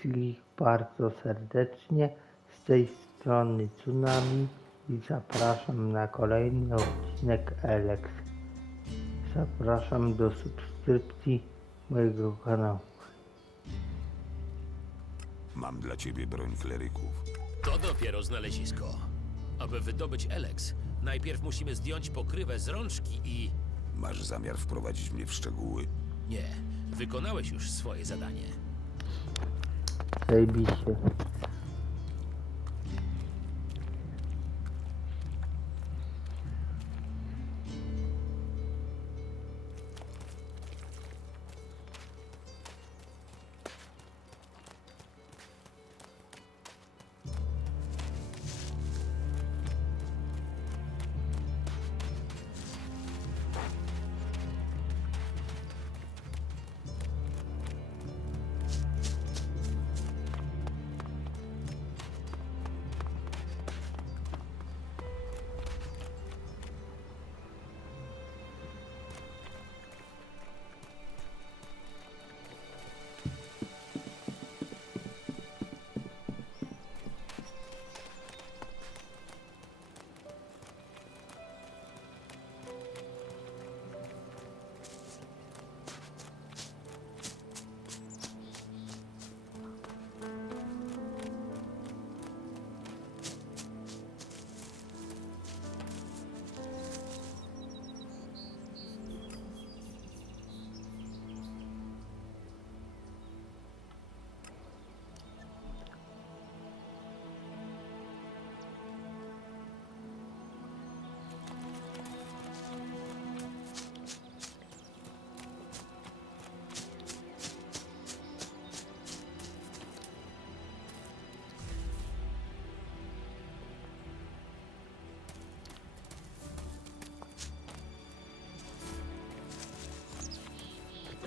wszystkich bardzo serdecznie. Z tej strony Tsunami i zapraszam na kolejny odcinek Alex. Zapraszam do subskrypcji mojego kanału. Mam dla ciebie broń kleryków. To dopiero znalezisko. Aby wydobyć Elex, najpierw musimy zdjąć pokrywę z rączki i... Masz zamiar wprowadzić mnie w szczegóły? Nie, wykonałeś już swoje zadanie. Aí, bicha.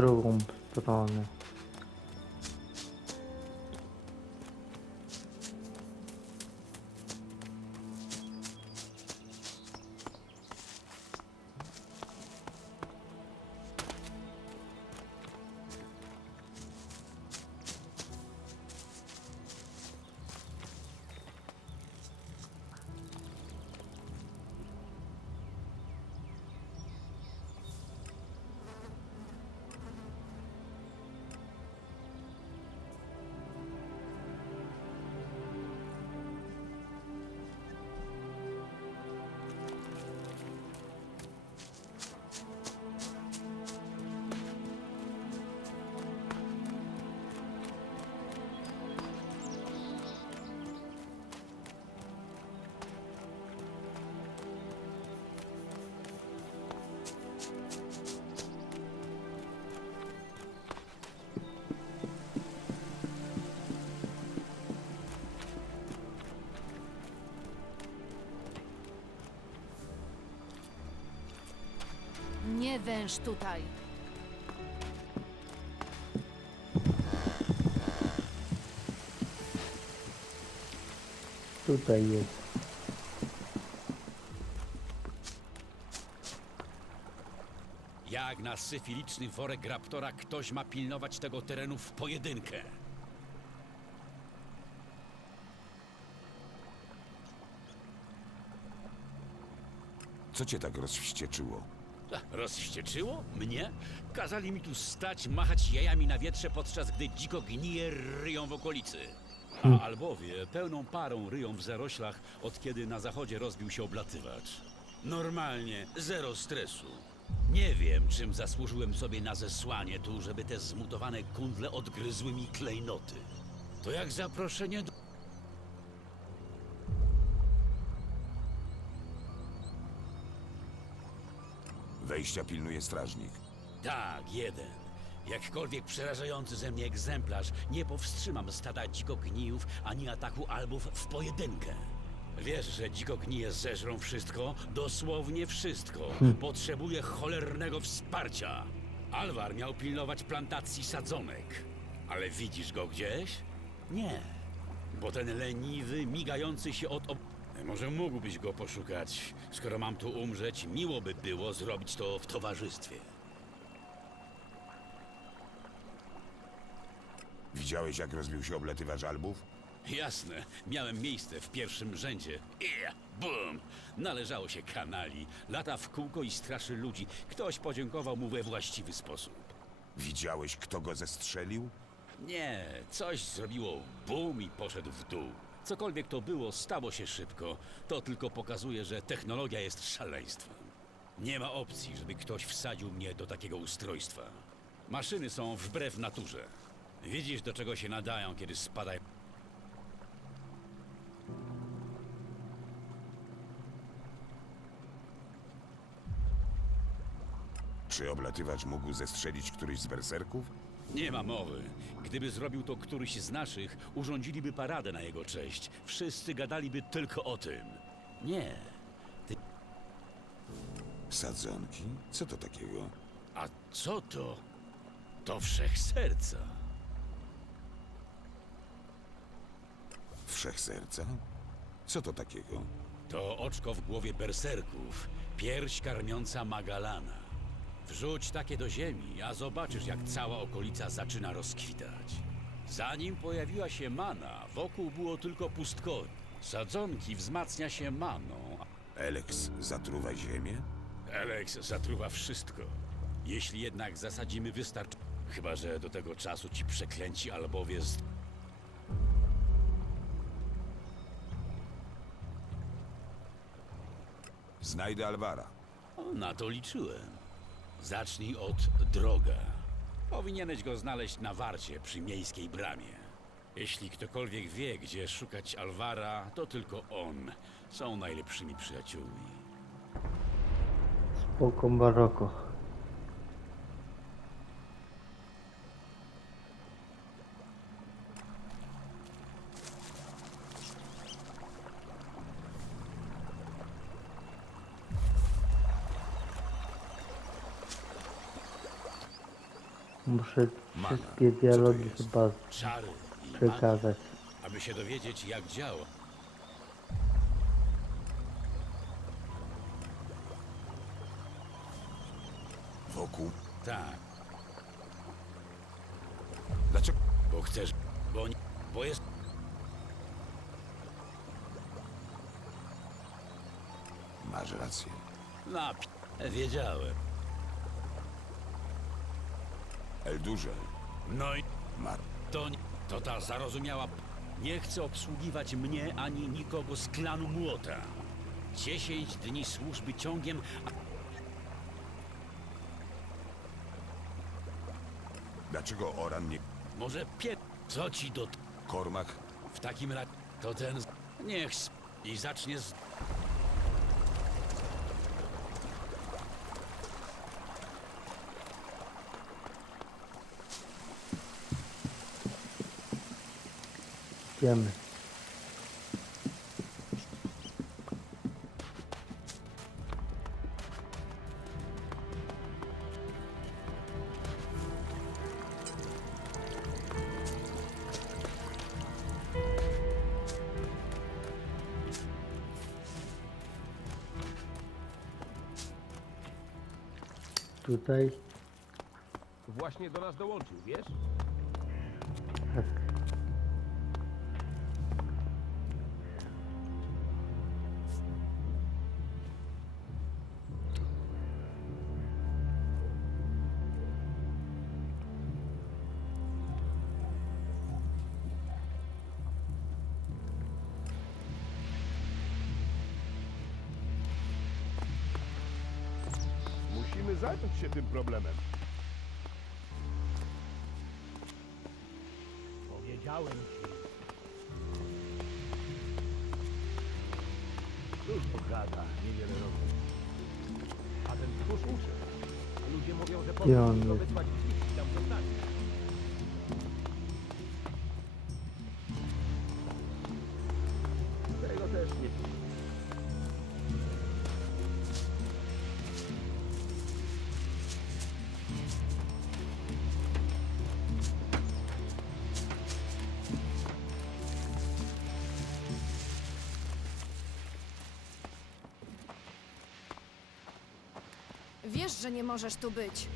Zajebiście. W drugą stronę. Nie węż tutaj. Tutaj jest. Jak na syfiliczny worek raptora ktoś ma pilnować tego terenu w pojedynkę? Co cię tak rozwścieczyło? Rozwścieczyło? Mnie? Kazali mi tu stać, machać jajami na wietrze, podczas gdy dziko gnije ryją w okolicy. A albowie pełną parą ryją w zaroślach, od kiedy na zachodzie rozbił się oblatywacz. Normalnie, zero stresu. Nie wiem, czym zasłużyłem sobie na zesłanie tu, żeby te zmutowane kundle odgryzły mi klejnoty. To jak zaproszenie do... Wejścia pilnuje strażnik. Tak, jeden. Jakkolwiek przerażający ze mnie egzemplarz, nie powstrzymam stada dzikognijów ani ataku albów w pojedynkę. Wiesz, że dzikognije zeżrą wszystko? Dosłownie wszystko. Potrzebuję cholernego wsparcia. Alvar miał pilnować plantacji sadzonek. Ale widzisz go gdzieś? Nie. Bo ten leniwy, migający się od... Ob... Może mógłbyś go poszukać. Skoro mam tu umrzeć, miło by było zrobić to w towarzystwie. Widziałeś, jak rozbił się obletywacz albów? Jasne, miałem miejsce w pierwszym rzędzie. Yeah, bum! Należało się kanali. Lata w kółko i straszy ludzi. Ktoś podziękował mu we właściwy sposób. Widziałeś, kto go zestrzelił? Nie, coś zrobiło bum i poszedł w dół. Cokolwiek to było, stało się szybko. To tylko pokazuje, że technologia jest szaleństwem. Nie ma opcji, żeby ktoś wsadził mnie do takiego ustrojstwa. Maszyny są wbrew naturze. Widzisz, do czego się nadają, kiedy spadają. Czy oblatywacz mógł zestrzelić któryś z berserków? Nie ma mowy. Gdyby zrobił to któryś z naszych, urządziliby paradę na jego cześć. Wszyscy gadaliby tylko o tym. Nie. Sadzonki? Co to takiego? A co to? To wszechserca. Wszechserca? Co to takiego? To oczko w głowie berserków, pierś karmiąca Magalana. Wrzuć takie do ziemi, a zobaczysz, jak cała okolica zaczyna rozkwitać. Zanim pojawiła się mana, wokół było tylko pustkowie. Sadzonki wzmacnia się maną, Elex zatruwa ziemię? Alex zatruwa wszystko. Jeśli jednak zasadzimy wystarcz... Chyba, że do tego czasu ci przeklęci albowie z... Znajdę Alvara. O, na to liczyłem. Zacznij od droga. Powinieneś go znaleźć na warcie przy miejskiej bramie. Jeśli ktokolwiek wie, gdzie szukać Alvara, to tylko on. Są najlepszymi przyjaciółmi. Spoko Maroko. Muszę wszystkie dialogi chyba Czary i magia, przekazać. aby się dowiedzieć, jak działa. Wokół? Tak, Dlaczego? bo chcesz... Bo, nie- bo jest... Masz rację. Nap... Wiedziałem. Eldurze, No i... ma... To, nie- to ta zarozumiała... p- Nie chce obsługiwać mnie ani nikogo z klanu Młota. Dziesięć dni służby ciągiem, a Dlaczego Oran nie... może pie... Co ci do... Kormach? W takim razie... To ten... z- Niech... sp- I zacznie z... Idziemy. Tutaj Właśnie do nas dołączył, wiesz? Zająć się tym problemem. Powiedziałem ci. Cóż to gada, niewiele robi. A ten tchórz uszedł. A ludzie mówią, że powinien go wysłać gdzieś tam zostawić. Wiesz, że nie możesz tu być.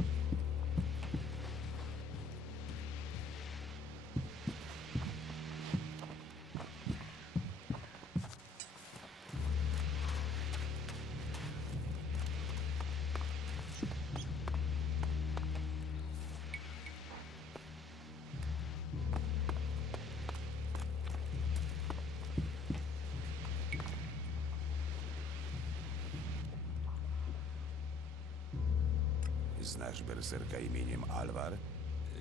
Znasz berserka imieniem Alvar?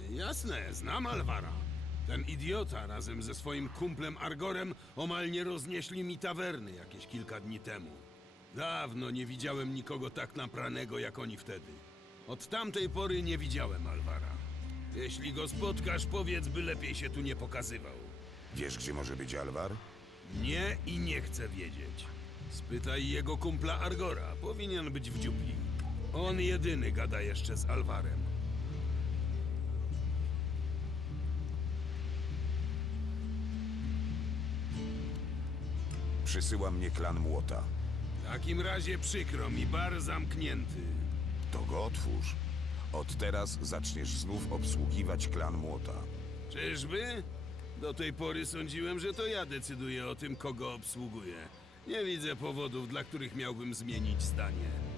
Jasne, znam Alvara. Ten idiota razem ze swoim kumplem Argorem omal nie roznieśli mi tawerny jakieś kilka dni temu. Dawno nie widziałem nikogo tak napranego jak oni wtedy. Od tamtej pory nie widziałem Alvara. Jeśli go spotkasz, powiedz, by lepiej się tu nie pokazywał. Wiesz, gdzie może być Alvar? Nie i nie chcę wiedzieć. Spytaj jego kumpla Argora, powinien być w dziupli. On jedyny gada jeszcze z Alvarem. Przysyła mnie klan Młota. W takim razie przykro mi, bar zamknięty. To go otwórz. Od teraz zaczniesz znów obsługiwać klan Młota. Czyżby? Do tej pory sądziłem, że to ja decyduję o tym, kogo obsługuję. Nie widzę powodów, dla których miałbym zmienić zdanie.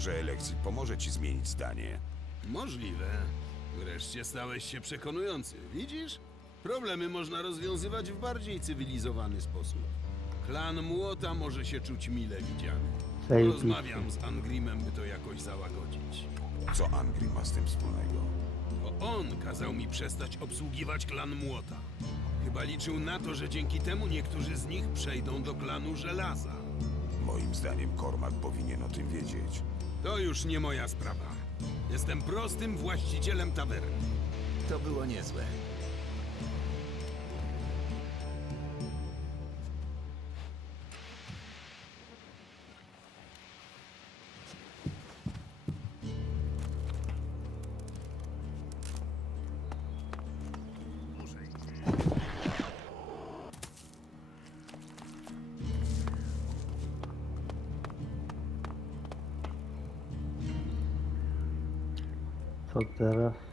Może Elekcji pomoże ci zmienić zdanie. Możliwe. Wreszcie stałeś się przekonujący. Widzisz? Problemy można rozwiązywać w bardziej cywilizowany sposób. Klan Młota może się czuć mile widziany. Rozmawiam z Angrimem, by to jakoś załagodzić. Co Angry ma z tym wspólnego? Bo on kazał mi przestać obsługiwać klan Młota. Chyba liczył na to, że dzięki temu niektórzy z nich przejdą do klanu Żelaza. Moim zdaniem Kormak powinien o tym wiedzieć. To już nie moja sprawa. Jestem prostym właścicielem tawerny. To było niezłe. Co teraz?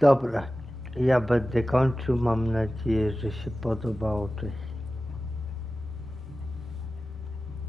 Dobra, ja będę kończył. Mam nadzieję, że się podobało. Cześć.